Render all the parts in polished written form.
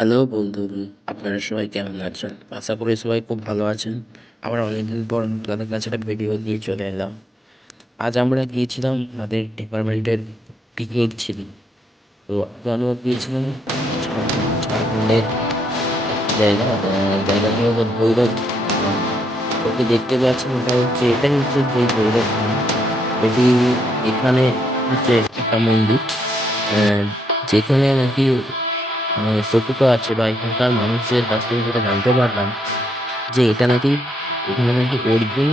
Hello বন্ধু, আপনারা সবাই কেমন আছেন? আশা করি সবাই খুব ভালো আছেন। আবার অনেকদিন পর আপনাদের কাছে একটা ভিডিও নিয়ে চলে এলাম। আজ আমরা গিয়েছিলাম, আমাদের ডিপার্টমেন্টের পিকনিক ছিল। তো আমরা গিয়েছিলাম ঝাড়খণ্ডের একটি জায়গাটি হলো ভৈরব ধাম। ওকে দেখতে পাচ্ছেন, এটাই হচ্ছে যে ভৈরব ধাম। এটি এখানে হচ্ছে একটা মন্দির, আহ, যেখানে নাকি কথিত আছে বা এখানকার মানুষের কাছ থেকে যেটা জানতে পারলাম যে এখানে নাকি অর্জুন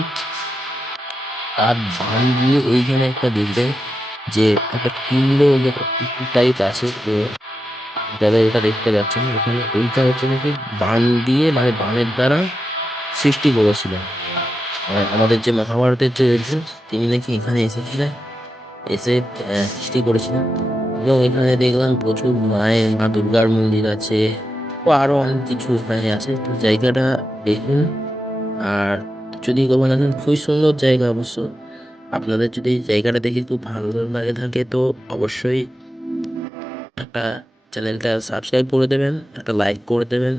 তার বান দিয়ে এইখানে একটা দেখবেন যে একটা পিণ্ড টাইপ আছে, যে যারা এটা দেখতে যাচ্ছেন এখানে এইটা হচ্ছে নাকি বান দিয়ে, মানে বানের দ্বারা সৃষ্টি করেছিলেন। আমাদের যে মহাভারতের যে অর্জুন, তিনি নাকি এখানে এসেছিলেন, এসে সৃষ্টি করেছিলেন। এবং এখানে দেখলাম প্রচুর মা দুর্গার মন্দির আছে, ও আরো অনেক কিছু এখানে আছে। তো জায়গাটা দেখুন। আর যদি বলেন, এখন খুবই সুন্দর জায়গা অবশ্য। আপনাদের যদি এই জায়গাটা দেখে খুব ভালো লাগে থাকে, তো অবশ্যই একটা চ্যানেলটা সাবস্ক্রাইব করে দেবেন, একটা লাইক করে দেবেন।